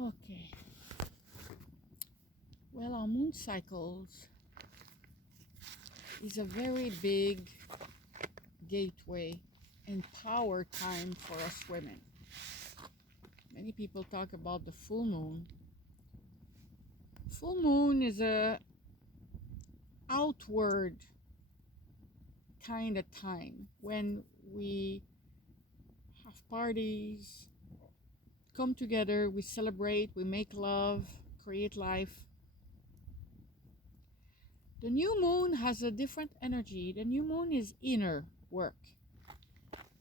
Okay. Well, our moon cycles is a very big gateway and power time for us women. Many people talk about the full moon. Full moon is a outward kind of time when we have parties, come together, we celebrate, we make love, create life. The new moon has a different energy. The new moon is inner work.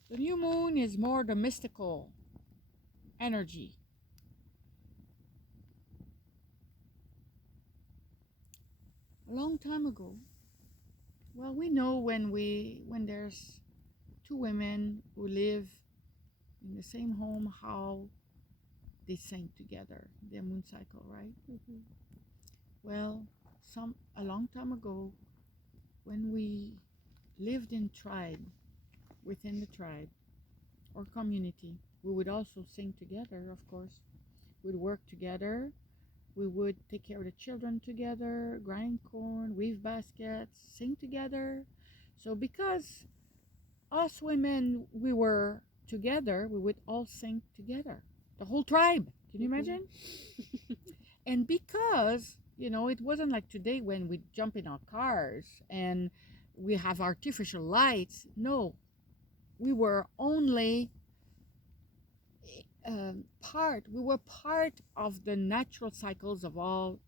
The new moon is more the mystical energy. A long time ago, well, we know when there's two women who live in the same home, how they sing together, their moon cycle, right? Mm-hmm. Well, a long time ago, when we lived in tribe, within the tribe or community, we would also sing together, of course. We'd work together. We would take care of the children together, grind corn, weave baskets, sing together. So because us women, we were together, we would all sing together. The whole tribe. Can you imagine? And because, it wasn't like today when we jump in our cars and we have artificial lights. No, we were only we were part of the natural cycles of all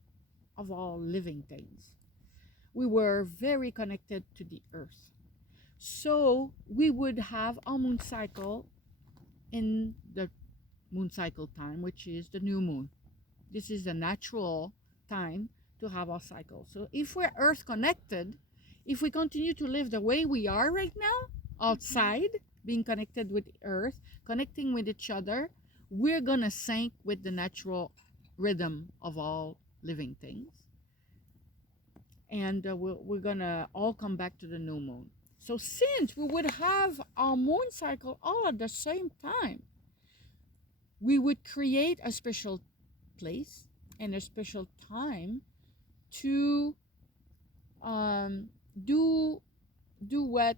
living things. We were very connected to the earth. So we would have our moon cycle in the moon cycle time, which is the new moon. This is the natural time to have our cycle. So if we're earth connected, if we continue to live the way we are right now, outside, being connected with the earth, connecting with each other, we're gonna sync with the natural rhythm of all living things. And we're gonna all come back to the new moon. So since we would have our moon cycle all at the same time, we would create a special place and a special time to do what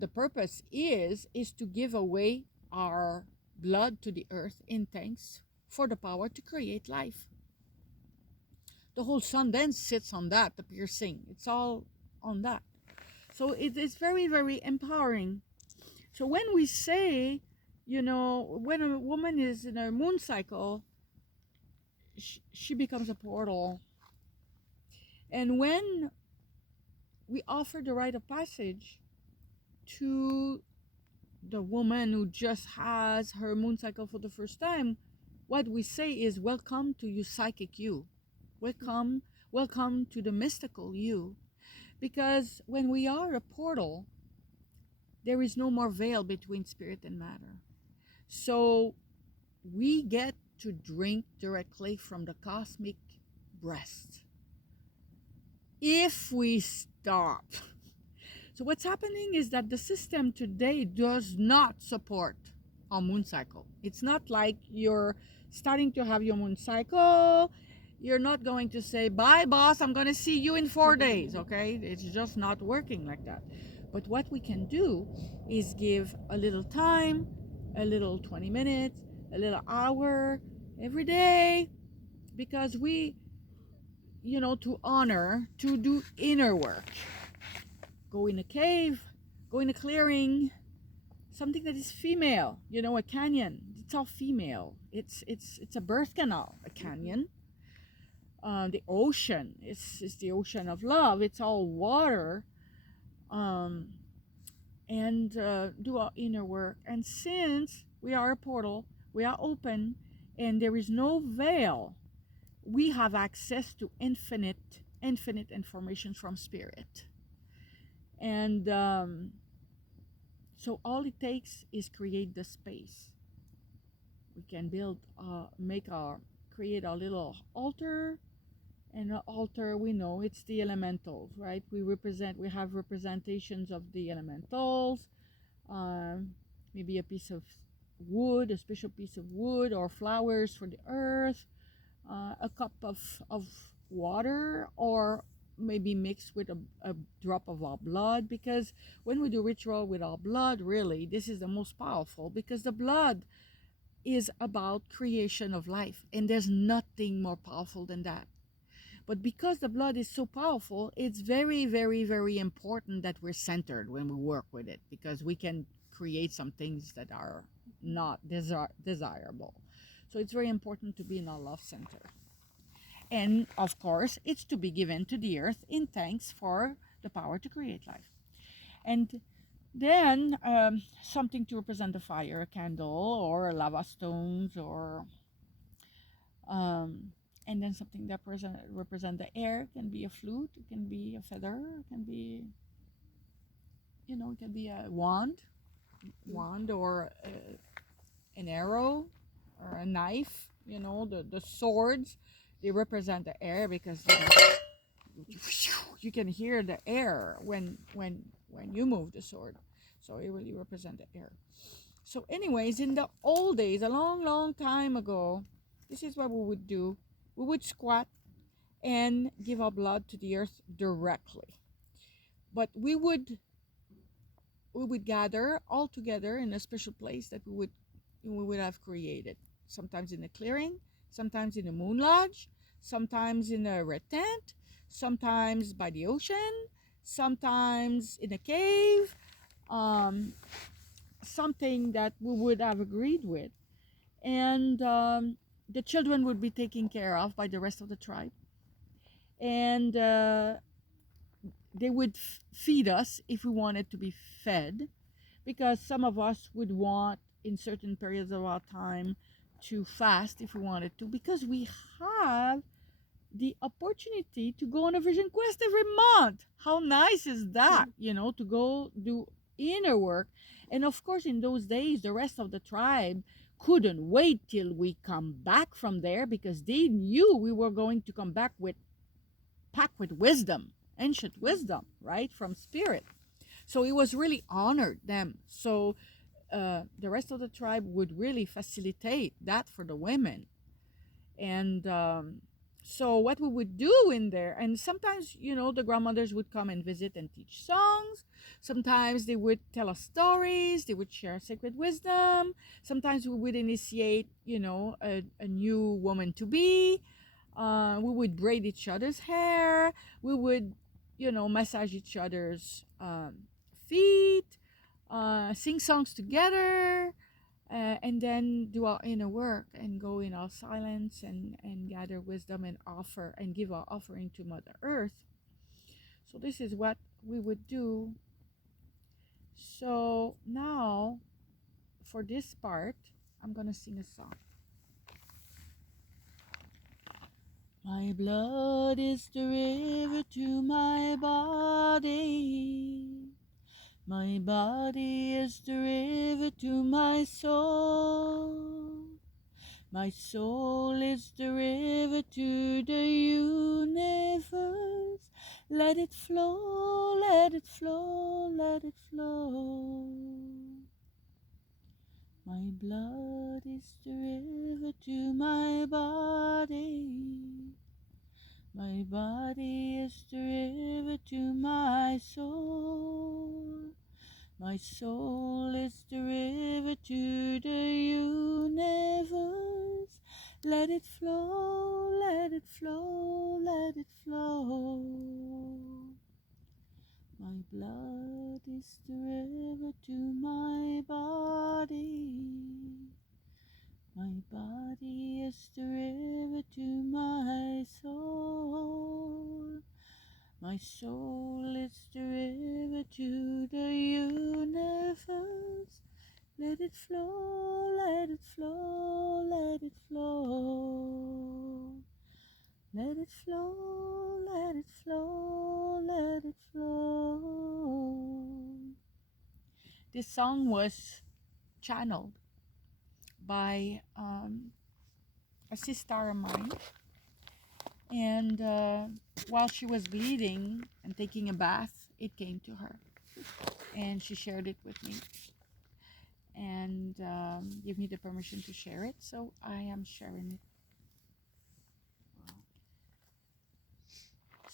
the purpose is to give away our blood to the earth in thanks for the power to create life. The whole sun then sits on that, the piercing. It's all on that. So it is very, very empowering. So when we say, when a woman is in her moon cycle, she becomes a portal. And when we offer the rite of passage to the woman who just has her moon cycle for the first time, what we say is, welcome to you, psychic you. Welcome to the mystical you. Because when we are a portal, there is no more veil between spirit and matter. So we get to drink directly from the cosmic breast. If we stop. So what's happening is that the system today does not support our moon cycle. It's not like you're starting to have your moon cycle. You're not going to say, bye boss, I'm going to see you in 4 days, okay? It's just not working like that. But what we can do is give a little time, a little 20 minutes, a little hour every day, because we, to honor, to do inner work. Go in a cave, go in a clearing, something that is female, a canyon. It's all female. It's a birth canal, a canyon. The ocean is the ocean of love. It's all water. And do our inner work. And since we are a portal, we are open, and there is no veil, we have access to infinite information from spirit. And so all it takes is create the space. We can create our little altar. And the altar, we know it's the elementals, right? We have representations of the elementals, maybe a piece of wood, a special piece of wood, or flowers for the earth, a cup of water, or maybe mixed with a drop of our blood, because when we do ritual with our blood, really, this is the most powerful, because the blood is about creation of life, and there's nothing more powerful than that. But because the blood is so powerful, it's very, very, very important that we're centered when we work with it, because we can create some things that are not desirable. So it's very important to be in our love center. And of course, it's to be given to the earth in thanks for the power to create life. And then something to represent the fire, a candle or lava stones, or and then something that represent the air. It can be a flute, it can be a feather, it can be, it can be a wand, or an arrow, or a knife. The swords, they represent the air, because you can hear the air when you move the sword. So it really represents the air. So anyways, in the old days, a long, long time ago, this is what we would do. We would squat and give our blood to the earth directly. But we would gather all together in a special place that we would have created. Sometimes in a clearing, sometimes in a moon lodge, sometimes in a red tent, sometimes by the ocean, sometimes in a cave, something that we would have agreed with. And the children would be taken care of by the rest of the tribe. And they would feed us if we wanted to be fed, because some of us would want, in certain periods of our time, to fast if we wanted to, because we have the opportunity to go on a vision quest every month. How nice is that, to go do inner work. And of course, in those days, the rest of the tribe couldn't wait till we come back from there, because they knew we were going to come back packed with wisdom, ancient wisdom, right, from spirit. So it was really honored them. So the rest of the tribe would really facilitate that for the women. And so what we would do in there, and sometimes, the grandmothers would come and visit and teach songs. Sometimes they would tell us stories. They would share sacred wisdom. Sometimes we would initiate, a new woman to be. We would braid each other's hair. We would, massage each other's feet, sing songs together, and then do our inner work and go in our silence and gather wisdom and offer and give our offering to Mother Earth. So this is what we would do. So now, for this part, I'm going to sing a song. My blood is the river to my body. My body is the river to my soul. My soul is the river to the universe. Let it flow, let it flow, let it flow. My blood is the river to my body. My body is the river to my soul. My soul is the river to the universe. Let it flow, let it flow, let it flow. My blood is the river to my body. My body is the river to my soul. My soul is the river to the universe. Let it flow, let it flow, let it flow. Let it flow, let it flow, let it flow. This song was channeled by a sister of mine, and while she was bleeding and taking a bath, it came to her, and she shared it with me. and give me the permission to share it. So I am sharing it.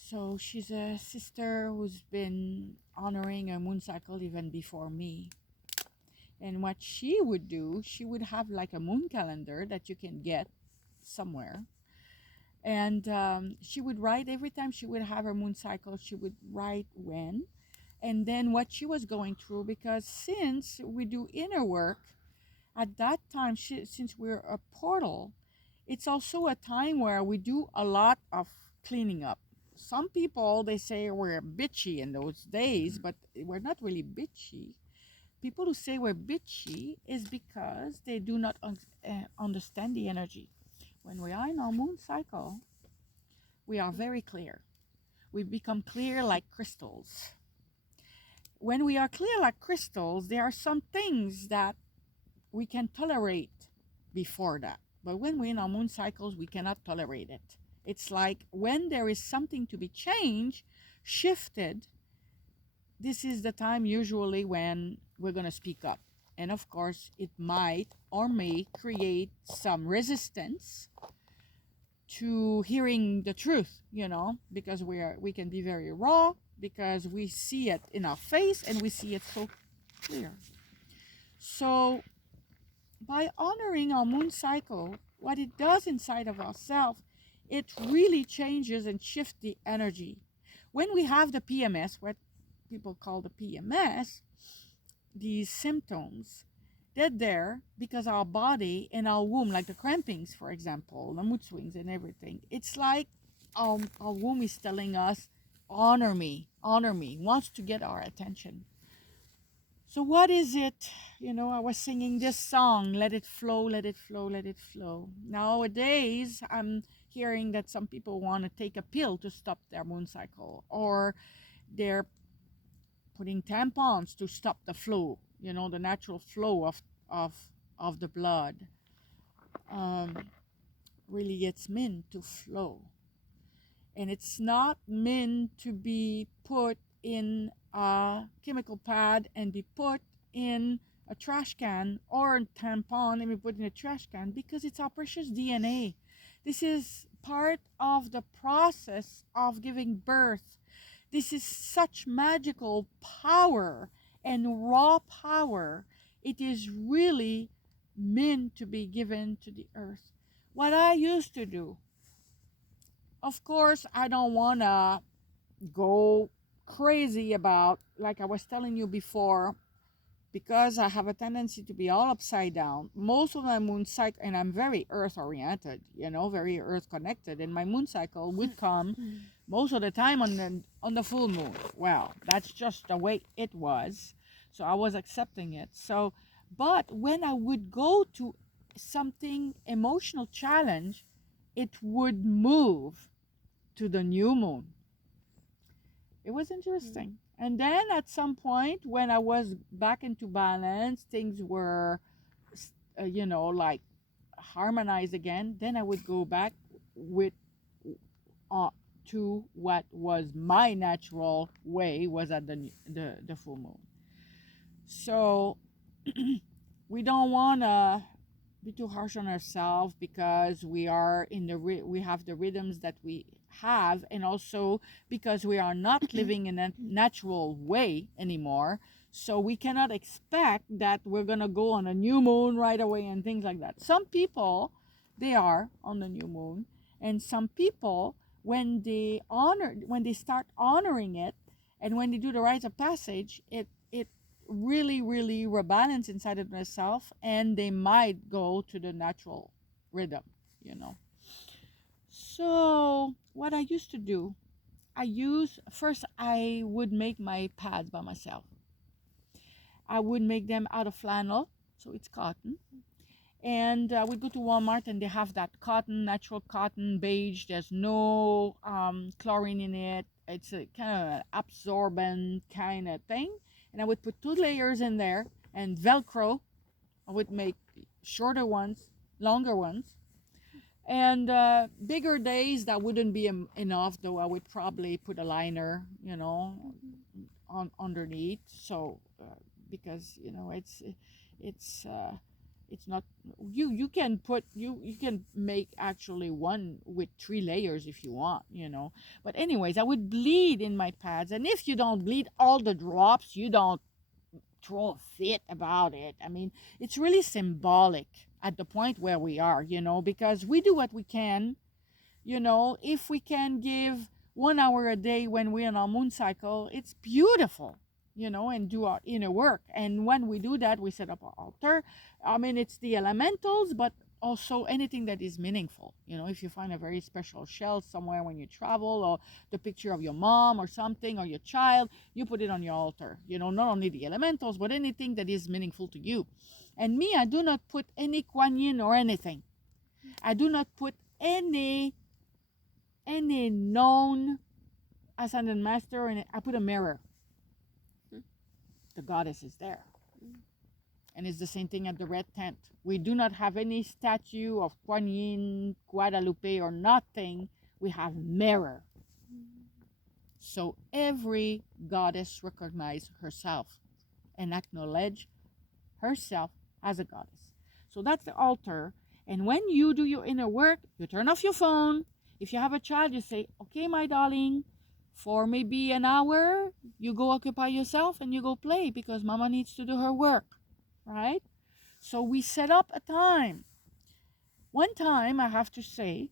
So she's a sister who's been honoring a moon cycle even before me. And what she would do, she would have like a moon calendar that you can get somewhere. And she would write every time she would have her moon cycle, she would write when and then what she was going through. Because since we do inner work, at that time, since we're a portal, it's also a time where we do a lot of cleaning up. Some people, they say we're bitchy in those days, but we're not really bitchy. People who say we're bitchy is because they do not understand the energy. When we are in our moon cycle, we are very clear. We become clear like crystals. When we are clear like crystals, there are some things that we can tolerate before that. But when we're in our moon cycles, we cannot tolerate it. It's like when there is something to be changed, shifted, this is the time usually when we're going to speak up. And of course, it might or may create some resistance to hearing the truth, because we can be very raw, because we see it in our face and we see it so clear. So by honoring our moon cycle, what it does inside of ourselves, it really changes and shifts the energy. When we have the PMS, what people call the PMS, these symptoms, they're there because our body and our womb, like the crampings, for example, the mood swings and everything, it's like our womb is telling us, honor me, wants to get our attention. So what is it? I was singing this song, let it flow, let it flow, let it flow. Nowadays, I'm hearing that some people want to take a pill to stop their moon cycle, or they're putting tampons to stop the flow, the natural flow of the blood. Really, it's meant to flow. And it's not meant to be put in a chemical pad and be put in a trash can, or a tampon and be put in a trash can, because it's our precious DNA. This is part of the process of giving birth. This is such magical power and raw power. It is really meant to be given to the earth. What I used to do, of course, I don't want to go crazy about, like I was telling you before, because I have a tendency to be all upside down. Most of my moon cycle, and I'm very earth oriented, very earth connected, and my moon cycle would come most of the time on the full moon. Well, that's just the way it was. So I was accepting it. So, but when I would go to something emotional challenge, it would move to the new moon. It was interesting. And then at some point, when I was back into balance, things were, like harmonized again. Then I would go back with to what was my natural way, was at the full moon. So we don't want to be too harsh on ourselves, because we are we have the rhythms that we have, and also because we are not living in a natural way anymore. So we cannot expect that we're going to go on a new moon right away and things like that. Some people, they are on the new moon, and some people, when they start honoring it, and when they do the rites of passage, it really rebalance inside of themselves, and they might go to the natural rhythm. So what I used to do, I would make my pads by myself. I would make them out of flannel, so it's cotton, and I would go to Walmart, and they have that cotton, natural cotton, beige. There's no chlorine in it. It's a kind of an absorbent kind of thing. And I would put 2 layers in there, and Velcro. I would make shorter ones, longer ones. And bigger days, that wouldn't be enough, though. I would probably put a liner, underneath. So because it's not, you can put, you can make actually one with 3 layers if you want, but anyways, I would bleed in my pads, and if you don't bleed all the drops, you don't throw a fit about it. I mean, it's really symbolic at the point where we are, because we do what we can. If we can give 1 hour a day when we're in our moon cycle, it's beautiful, and do our inner work. And when we do that, we set up our altar. I mean, it's the elementals, but also anything that is meaningful. If you find a very special shell somewhere when you travel, or the picture of your mom or something, or your child, you put it on your altar. Not only the elementals, but anything that is meaningful to you. And me, I do not put any Kuan Yin or anything. I do not put any known ascended master, and I put a mirror. The goddess is there. And it's the same thing at the red tent. We do not have any statue of Kuan Yin, Guadalupe, or nothing. We have mirror. So every goddess recognizes herself and acknowledge herself as a goddess. So that's the altar. And when you do your inner work, you turn off your phone. If you have a child, you say, okay, my darling, for maybe an hour, you go occupy yourself and you go play because mama needs to do her work, right? So we set up a time. One time, I have to say,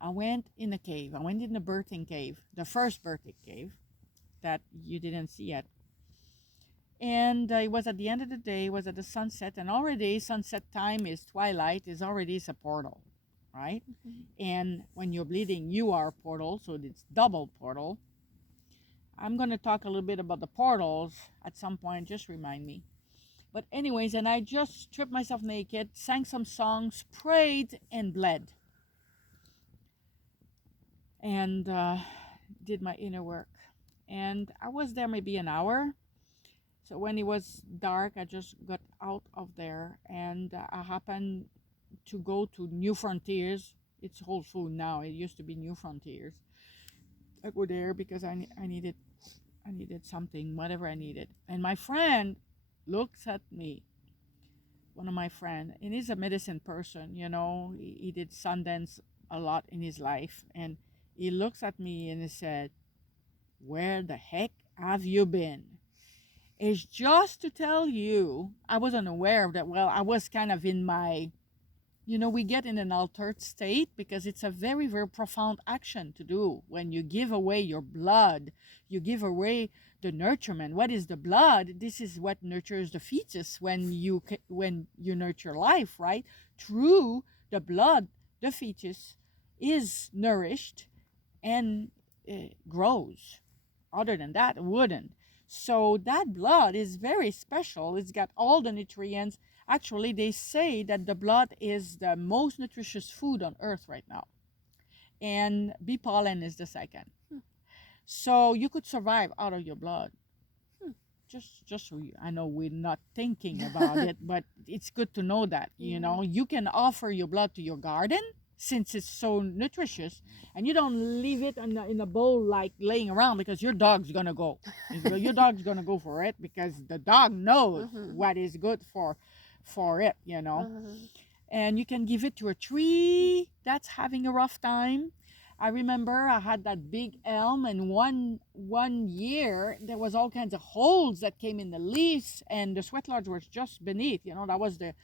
I went in a cave. I went in the birthing cave, the first birthing cave that you didn't see yet. And it was at the end of the day, it was at the sunset, and already sunset time is twilight, is already a portal, right? And when you're bleeding, you are a portal, so it's double portal. I'm going to talk a little bit about the portals at some point, just remind me. But anyways, and I just stripped myself naked, sang some songs, prayed, and bled. And did my inner work. And I was there maybe an hour. So when it was dark, I just got out of there, and I happened to go to New Frontiers. It's Whole Food now. It used to be New Frontiers. I go there because I needed something, whatever I needed. And my friend looks at me, one of my friends, and he's a medicine person, he did Sundance a lot in his life. And he looks at me and he said, where the heck have you been? It's just to tell you, I wasn't aware of that. Well, I was kind of in my, we get in an altered state because it's a very, very profound action to do. When you give away your blood, you give away the nurturement. What is the blood? This is what nurtures the fetus when you nurture life, right? Through the blood, the fetus is nourished and grows. Other than that, it wouldn't. So that blood is very special. It's got all the nutrients. Actually, they say that the blood is the most nutritious food on earth right now. And bee pollen is the second. So you could survive out of your blood. Just so I know we're not thinking about it, but it's good to know that, you can offer your blood to your garden since it's so nutritious, and you don't leave it in a bowl like laying around because your dog's gonna go. Your dog's gonna go for it because the dog knows what is good for it, And you can give it to a tree that's having a rough time. I remember I had that big elm, and one year there was all kinds of holes that came in the leaves, and the sweat lodge was just beneath. That was the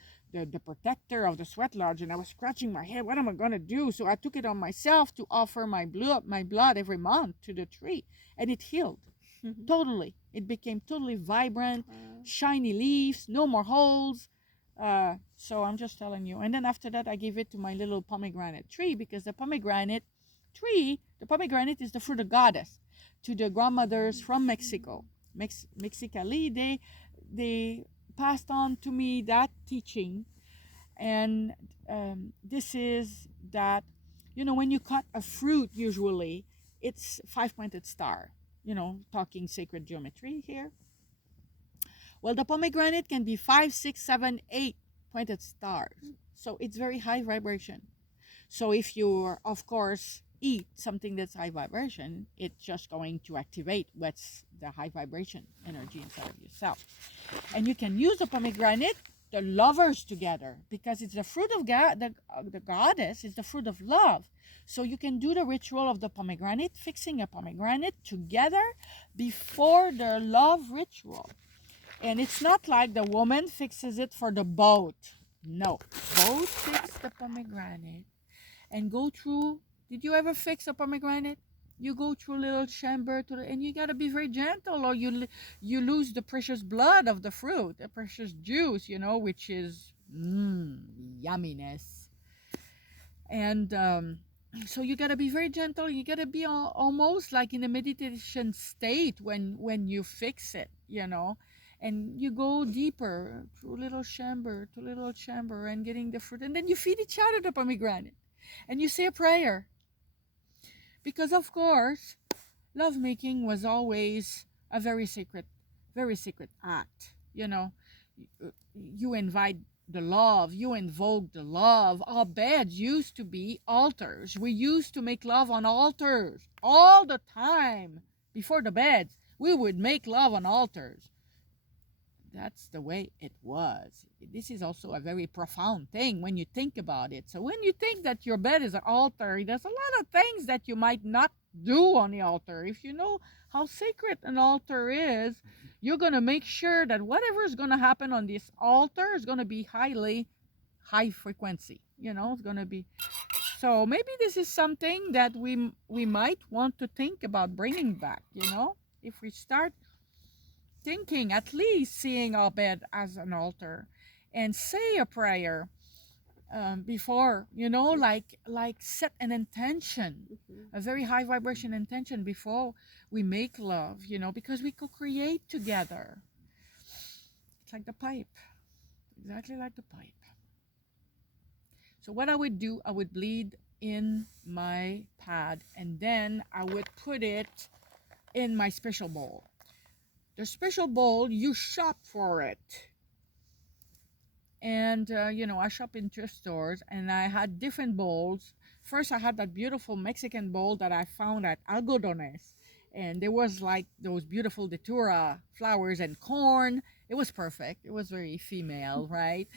protector of the sweat lodge, and I was scratching my head. What am I gonna do? So I took it on myself to offer my blood every month to the tree, and it healed totally. It became totally vibrant, shiny leaves, no more holes. So I'm just telling you. And then after that, I gave it to my little pomegranate tree because the pomegranate is the fruit of goddess. To the grandmothers from Mexico, Mexicali, they passed on to me that teaching. And this is that, when you cut a fruit, usually it's 5-pointed star, talking sacred geometry here. Well, the pomegranate can be 5, 6, 7, 8 pointed stars. So it's very high vibration. So if you're, of course, eat something that's high vibration, it's just going to activate what's the high vibration energy inside of yourself. And you can use the pomegranate, the lovers together, because it's the fruit of God, the goddess is the fruit of love. So you can do the ritual of the pomegranate, fixing a pomegranate together before the love ritual. And it's not like the woman fixes it for the boat. No, both fix the pomegranate and go through. Did you ever fix a pomegranate? You go through a little chamber and you gotta be very gentle, or you lose the precious blood of the fruit, the precious juice, which is yumminess. And so you gotta be very gentle. You gotta be almost like in a meditation state when you fix it, and you go deeper through little chamber to little chamber and getting the fruit, and then you feed each other the pomegranate, and you say a prayer. Because of course, lovemaking was always a very sacred act. You invite the love, you invoke the love. Our beds used to be altars. We used to make love on altars all the time. Before the beds, we would make love on altars. That's the way it was. This is also a very profound thing when you think about it. So when you think that your bed is an altar, there's a lot of things that you might not do on the altar. If you know how sacred an altar is, you're going to make sure that whatever is going to happen on this altar is going to be high frequency. It's going to be. So maybe this is something that we might want to think about bringing back, if we start thinking, at least seeing our bed as an altar, and say a prayer before, like set an intention, a very high vibration intention before we make love, because we co-create together. It's like the pipe, exactly like the pipe. So what I would do, I would bleed in my pad, and then I would put it in my special bowl. The special bowl, you shop for it. And, I shop in thrift stores, and I had different bowls. First, I had that beautiful Mexican bowl that I found at Algodones. And there was like those beautiful datura flowers and corn. It was perfect. It was very female, right?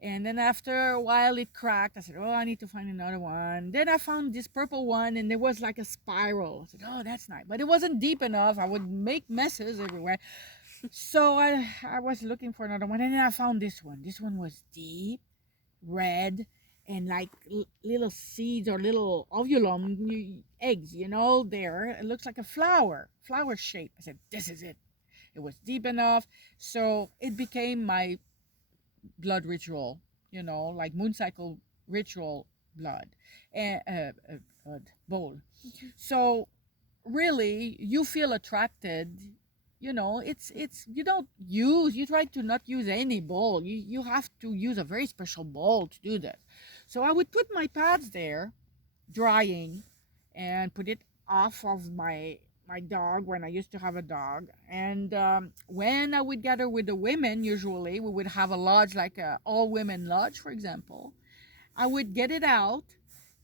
And then after a while it cracked. I said, oh, I need to find another one. Then I found this purple one, and there was like a spiral. I said, oh, that's nice. But it wasn't deep enough. I would make messes everywhere. So I was looking for another one, and then I found this one. This one was deep, red, and like little seeds or little ovulum eggs, there. It looks like a flower shape. I said, this is it. It was deep enough. So it became my blood ritual, like moon cycle ritual blood bowl. So really, you feel attracted. It's you try to not use any bowl. You have to use a very special bowl to do this. So I would put my pads there drying and put it off of my dog when I used to have a dog. And when I would gather with the women, usually we would have a lodge, like a all women lodge, for example. I would get it out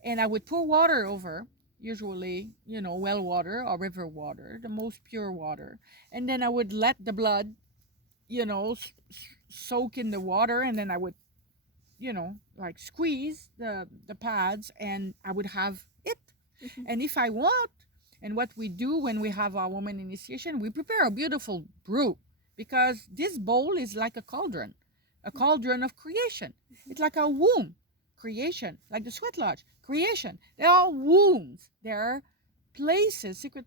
and I would pour water over, usually, well water or river water, the most pure water. And then I would let the blood, soak in the water, and then I would, like squeeze the pads, and I would have it. And if I want, and what we do when we have our woman initiation, we prepare a beautiful brew, because this bowl is like a cauldron of creation. It's like a womb, creation, like the sweat lodge, creation. They're all wombs. They're places, sacred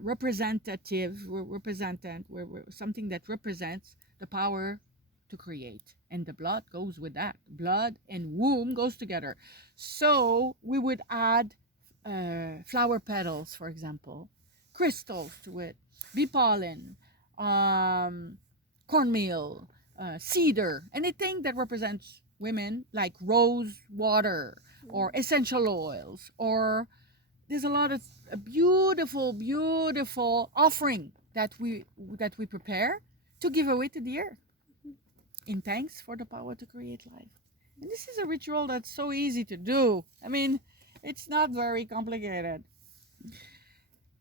representant, something that represents the power to create, and the blood goes with that. Blood and womb goes together. So we would add flower petals, for example, crystals to it, bee pollen, cornmeal, cedar, anything that represents women, like rose water or essential oils, or there's a lot of beautiful offering that we prepare to give away to the earth in thanks for the power to create life. And this is a ritual that's so easy to do. I mean, it's not very complicated.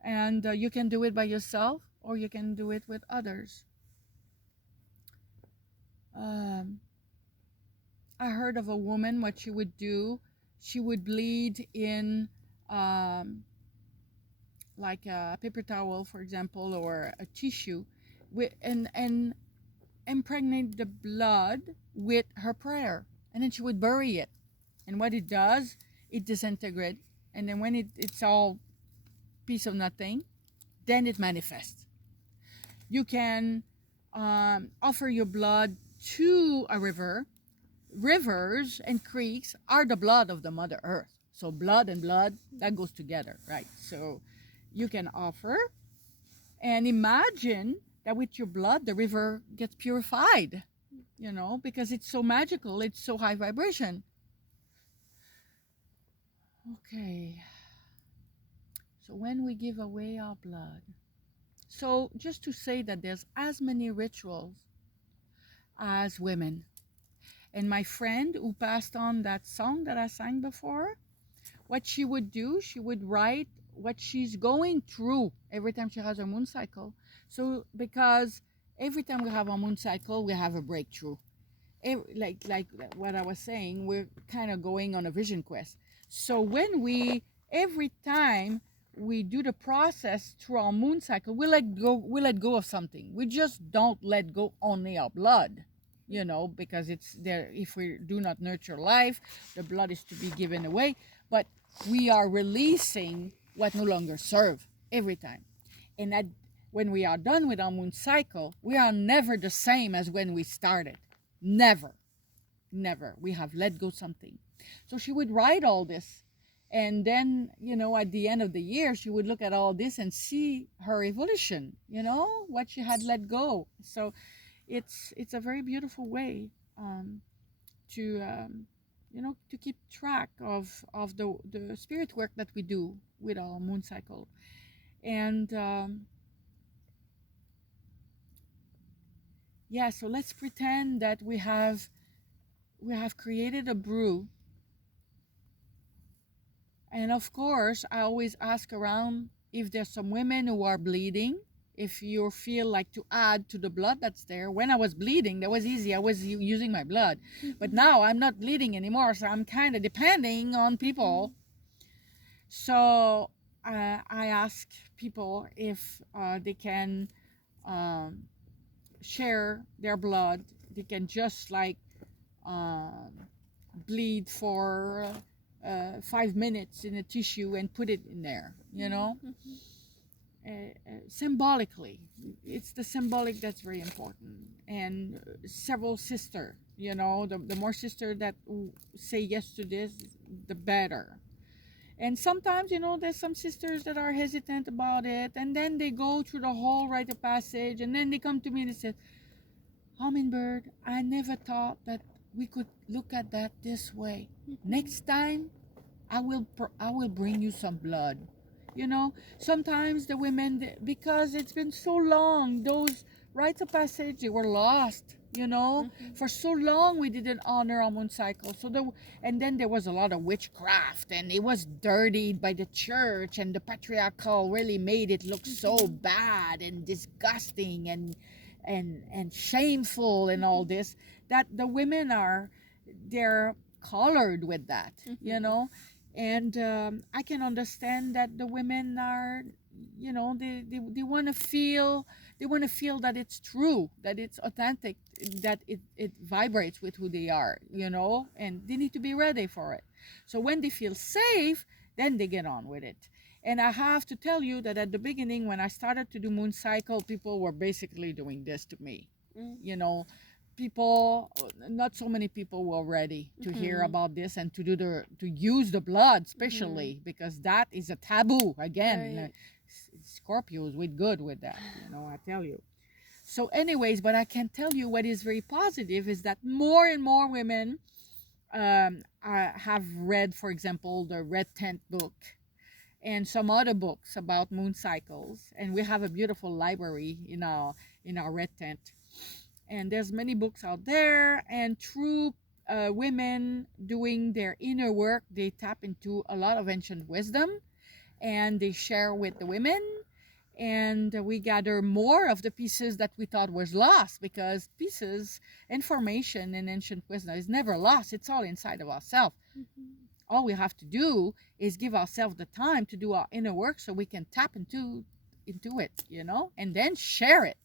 And you can do it by yourself or you can do it with others. Um, I heard of a woman, what she would do, she would bleed in um, like a paper towel, for example, or a tissue, and impregnate the blood with her prayer. And then she would bury it. And what it does, it disintegrates. And then when it's all piece of nothing, then it manifests. You can offer your blood to a river. Rivers and creeks are the blood of the Mother Earth. So blood and blood, that goes together, right? So you can offer and imagine that with your blood, the river gets purified, because it's so magical, it's so high vibration. Okay. So when we give away our blood, so just to say that there's as many rituals as women. And my friend who passed on that song that I sang before, what she would do, she would write what she's going through every time she has her moon cycle. So because every time we have a moon cycle, we have a breakthrough. Like what I was saying, we're kind of going on a vision quest. So every time we do the process through our moon cycle, we let go of something. We just don't let go only our blood, because it's there. If we do not nurture life, the blood is to be given away, but we are releasing what no longer serve every time. And when we are done with our moon cycle, we are never the same as when we started. Never. We have let go something. So she would write all this. And then, at the end of the year, she would look at all this and see her evolution, what she had let go. So it's a very beautiful way to to keep track of the spirit work that we do with our moon cycle. And so let's pretend that we have created a brew. And of course, I always ask around if there's some women who are bleeding, if you feel like to add to the blood that's there. When I was bleeding, that was easy. I was using my blood. But now I'm not bleeding anymore, so I'm kind of depending on people. So I ask people if they can share their blood. They can just bleed for 5 minutes in a tissue and put it in there, symbolically. It's the symbolic that's very important. And several sisters, the more sisters that say yes to this, the better. And sometimes, there's some sisters that are hesitant about it, and then they go through the whole rite of passage, and then they come to me and they say, Hummingbird, I never thought that we could look at that this way. Next time, I will bring you some blood. Sometimes the women, because it's been so long, those rites of passage, they were lost. For so long we didn't honor our moon cycle. And then there was a lot of witchcraft, and it was dirtied by the church, and the patriarchal really made it look so bad and disgusting and shameful and all this, that the women they're colored with that, and I can understand that the women are, they want to feel that it's true, that it's authentic, that it vibrates with who they are, and they need to be ready for it. So when they feel safe, then they get on with it. And I have to tell you that at the beginning, when I started to do moon cycle, people were basically doing this to me. People, not so many people were ready to hear about this and to use the blood, especially because that is a taboo again. Right. Scorpios with good with that, I tell you. So anyways, but I can tell you what is very positive is that more and more women have read, for example, the Red Tent book and some other books about moon cycles, and we have a beautiful library in our Red Tent. And there's many books out there, and through women doing their inner work, they tap into a lot of ancient wisdom and they share with the women, and we gather more of the pieces that we thought was lost, because pieces, information in ancient wisdom is never lost. It's all inside of ourselves. All we have to do is give ourselves the time to do our inner work so we can tap into it, and then share it.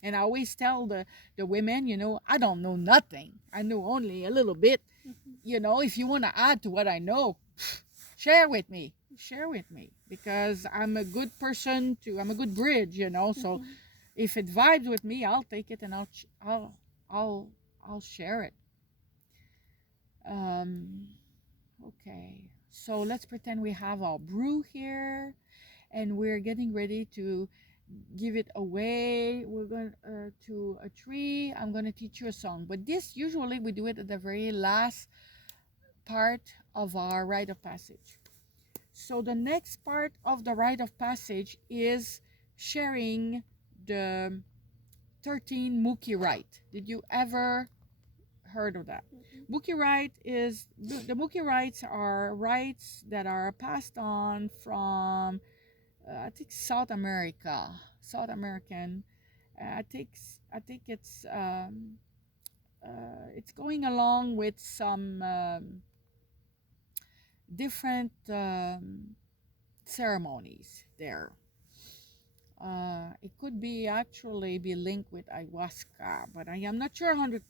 And I always tell the women, I don't know nothing. I know only a little bit. If you want to add to what I know, share with me. Share with me, because I'm a good person I'm a good bridge, so if it vibes with me, I'll take it and I'll share it. Okay, so let's pretend we have our brew here and we're getting ready to give it away. We're going to a tree. I'm going to teach you a song, but this usually we do it at the very last part of our rite of passage. So the next part of the rite of passage is sharing the 13 Mookie rite. Did you ever heard of that? Mookie rite is, the Mookie rites are rites that are passed on from I think South American. I think it's going along with some different ceremonies there. It could be actually be linked with ayahuasca, but I am not sure 100%.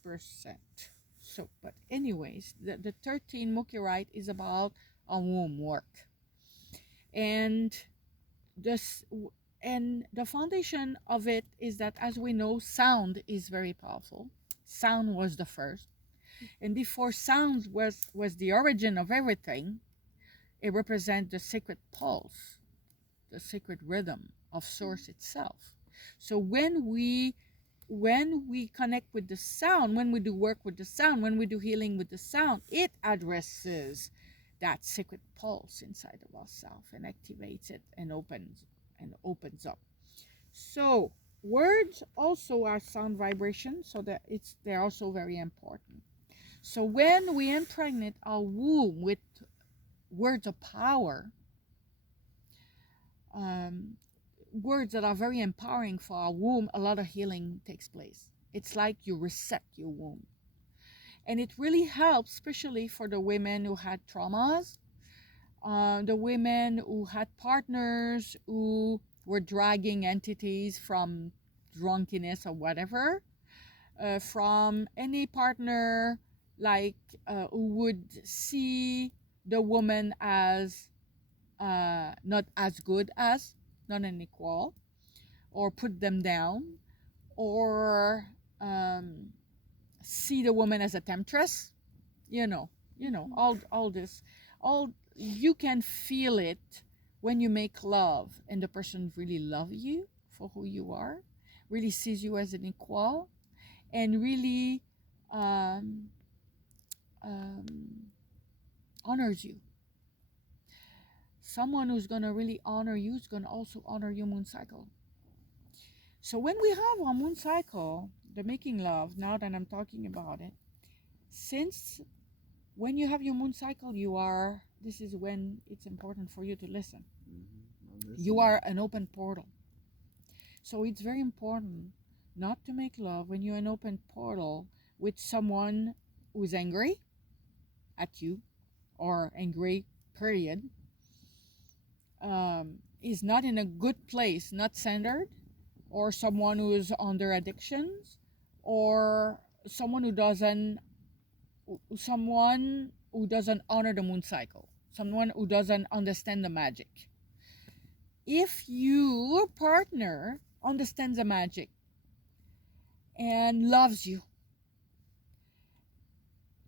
So, but anyways, the 13 Mookie rite is about a womb work, and the foundation of it is that, as we know, sound is very powerful. Sound was the first, and before sound was the origin of everything, it represents the sacred pulse, the sacred rhythm of source itself. So when we connect with the sound, when we do work with the sound, when we do healing with the sound, it addresses that sacred pulse inside of ourselves and activates it and opens up. So words also are sound vibrations, so that they're also very important. So when we impregnate our womb with words of power, words that are very empowering for our womb, a lot of healing takes place. It's like you reset your womb. And it really helps, especially for the women who had traumas, the women who had partners who were dragging entities from drunkenness or whatever, from any partner who would see the woman as not as good as, not an equal, or put them down, or see the woman as a temptress. All this, you can feel it when you make love and the person really loves you for who you are, really sees you as an equal, and really honors you. Someone who's going to really honor you is going to also honor your moon cycle. So when we have our moon cycle, the making love, now that I'm talking about it, since when you have your moon cycle, this is when it's important for you to listen. You are an open portal. So it's very important not to make love when you're an open portal with someone who's angry at you, or angry, period, is not in a good place, not centered, or someone who is under addictions, or someone who doesn't honor the moon cycle, someone who doesn't understand the magic. If your partner understands the magic and loves you,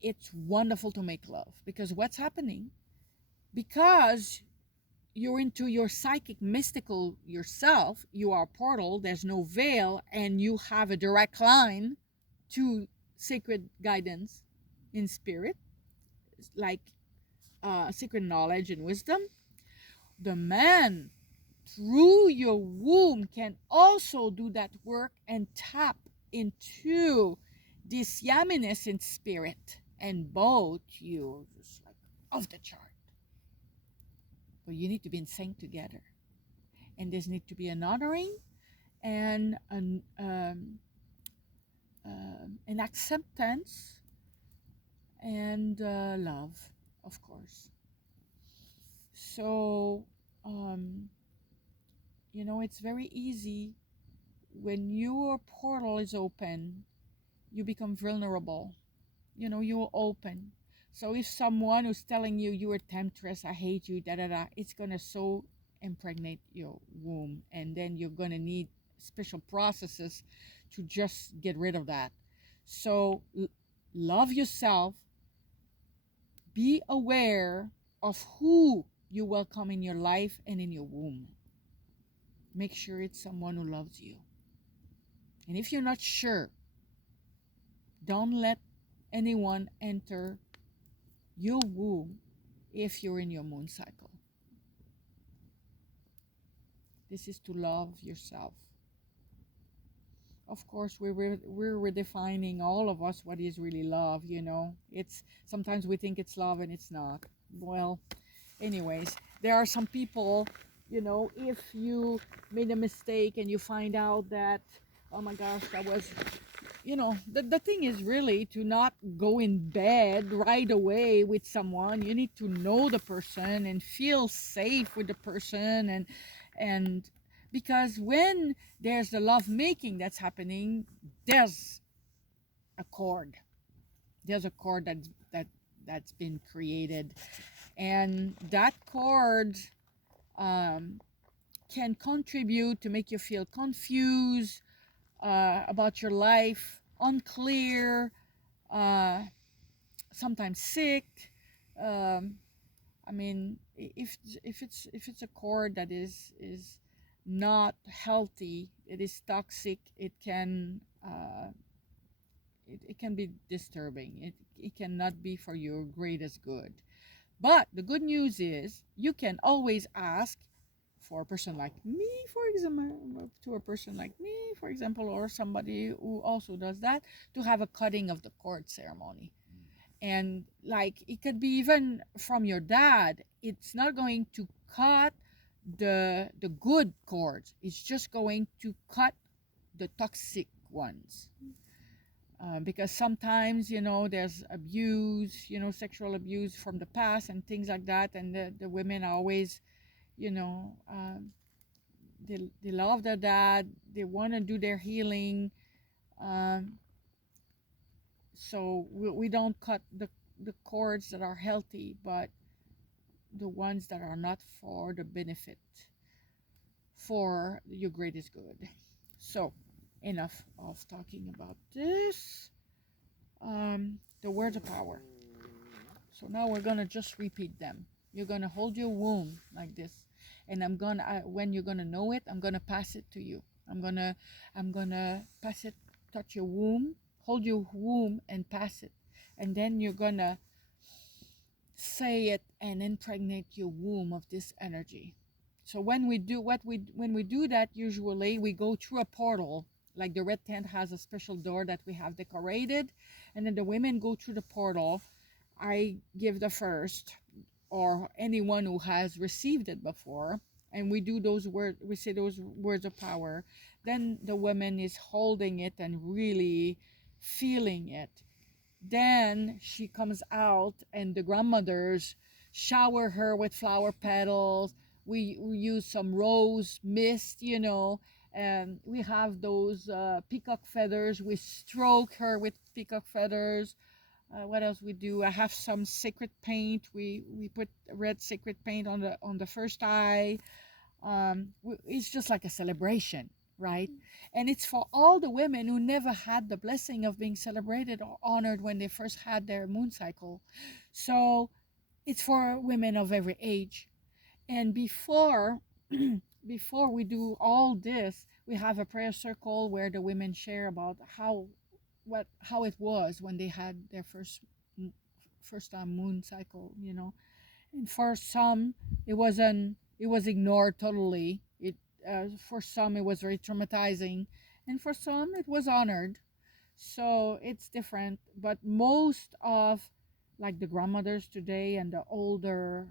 it's wonderful to make love, because what's happening, because you're into your psychic mystical yourself, you are a portal, there's no veil, and you have a direct line to sacred guidance in spirit, like sacred knowledge and wisdom. The man through your womb can also do that work and tap into this yumminess in spirit and both you're just like off the chart. But you need to be in sync together, and there's need to be an honoring and an acceptance and love, of course. So, um, it's very easy when your portal is open, you become vulnerable. You're open. So if someone who's telling you you're a temptress, I hate you, da da da, it's gonna so impregnate your womb, and then you're gonna need special processes to just get rid of that. So love yourself, be aware of who you welcome in your life and in your womb. Make sure it's someone who loves you. And if you're not sure, don't let anyone enter your womb if you're in your moon cycle. This is to love yourself. Of course, we're redefining, all of us, what is really love. It's sometimes we think it's love and it's not. Well, anyways, there are some people, if you made a mistake and you find out that, oh my gosh, that was, the thing is really to not go in bed right away with someone. You need to know the person and feel safe with the person, and because when there's the love making that's happening, there's a cord. There's a cord that's been created, and that cord can contribute to make you feel confused about your life, unclear, sometimes sick. I mean, if it's a cord that is not healthy, it is toxic. It can be disturbing. It cannot be for your greatest good. But the good news is you can always ask for a person like me, for example, to a person like me, for example, or somebody who also does that, to have a cutting of the cord ceremony. And like, it could be even from your dad. It's not going to cut the good cords. It's just going to cut the toxic ones. Because sometimes, there's abuse, sexual abuse from the past and things like that, and the women are always, they love their dad, they want to do their healing, so we don't cut the cords that are healthy, but the ones that are not for the benefit, for your greatest good. So enough of talking about this. The words of power. So now we're gonna just repeat them. You're gonna hold your womb like this, and when you're gonna know it, I'm gonna pass it to you. I'm gonna pass it, touch your womb, hold your womb, and pass it, and then you're gonna say it and impregnate your womb of this energy. So when we do that, usually we go through a portal. Like the red tent has a special door that we have decorated, and then the women go through the portal. I give the first, or anyone who has received it before, and we do those words. We say those words of power. Then the woman is holding it and really feeling it. Then she comes out, and the grandmothers shower her with flower petals. We use some rose mist, and we have those peacock feathers. We stroke her with peacock feathers. What else we do? I have some sacred paint. We put red sacred paint on the first eye. It's just like a celebration, right? And it's for all the women who never had the blessing of being celebrated or honored when they first had their moon cycle. So it's for women of every age. And before we do all this, we have a prayer circle where the women share about how it was when they had their first time moon cycle, And for some, it was ignored totally. For some, it was very traumatizing, and for some, it was honored. So it's different, but most of like the grandmothers today and the older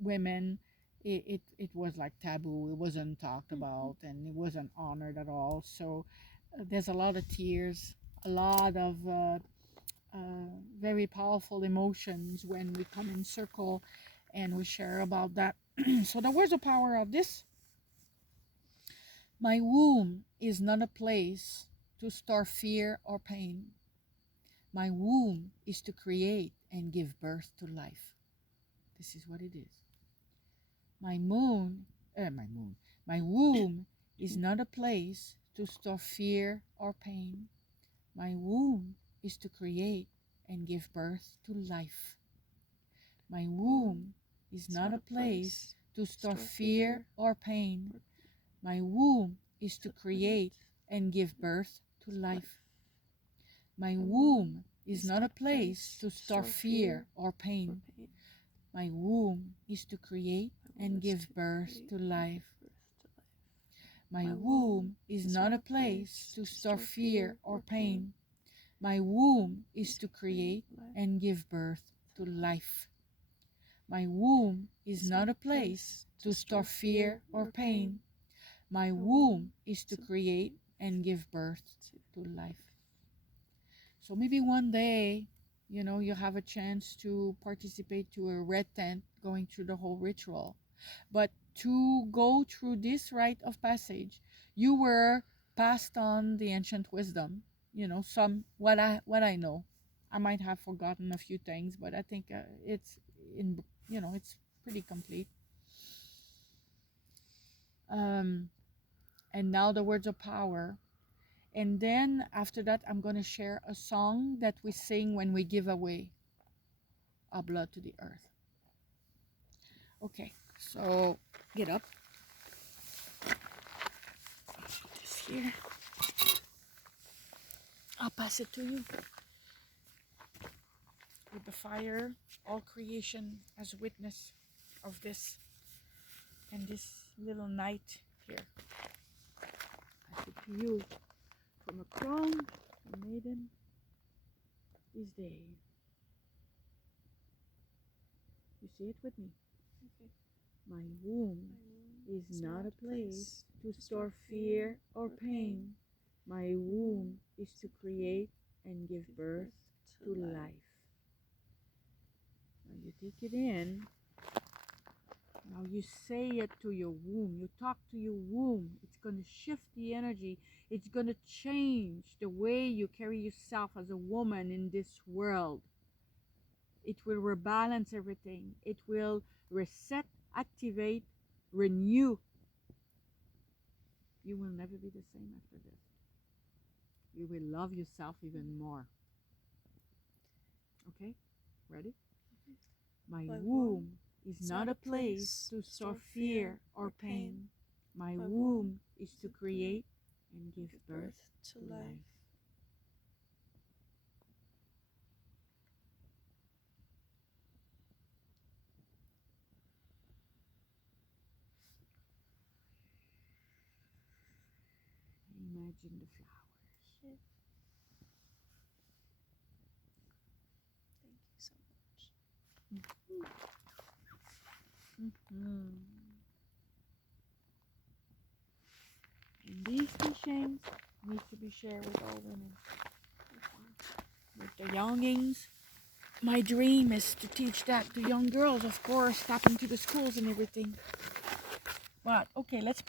women, it was like taboo. It wasn't talked about and it wasn't honored at all. So there's a lot of tears, a lot of very powerful emotions when we come in circle and we share about that. So the words of power of this: my womb is not a place to store fear or pain. My womb is to create and give birth to life. This is what it is. My moon, my womb is not a place to store fear or pain. My womb is to create and give birth to life. My womb is not a place to store fear or pain. My womb is to create and give birth to life. My womb is not a place to store fear or pain. My womb is to create and give birth to life. My womb is not a place to store fear or pain. My womb is to create and give birth to life. My womb is not a place to store fear or pain. My womb is to create and give birth to life. So maybe one day, you have a chance to participate to a red tent going through the whole ritual. But to go through this rite of passage, you were passed on the ancient wisdom, some what I know. I might have forgotten a few things, but I think it's it's pretty complete. And now the words of power. And then after that, I'm going to share a song that we sing when we give away our blood to the earth. Okay, so get up. I'll put this here. I'll pass it to you. With the fire, all creation as witness of this and this little night here. I it to you. From a crown, a maiden, this day. You say it with me. Okay. My womb is not a place to store fear or pain. My womb is to create and give birth to life. Now you take it in. Now you say it to your womb. You talk to your womb. It's going to shift the energy. It's going to change the way you carry yourself as a woman in this world. It will rebalance everything. It will reset, activate, renew. You will never be the same after this. You will love yourself even more. Okay? Ready? My womb is not a place to store fear or pain. My womb is to create and give birth to life. Imagine the flowers. Thank you so much. And these teachings need to be shared with all women. With the youngings. My dream is to teach that to young girls, of course, tap into the schools and everything. But okay, let's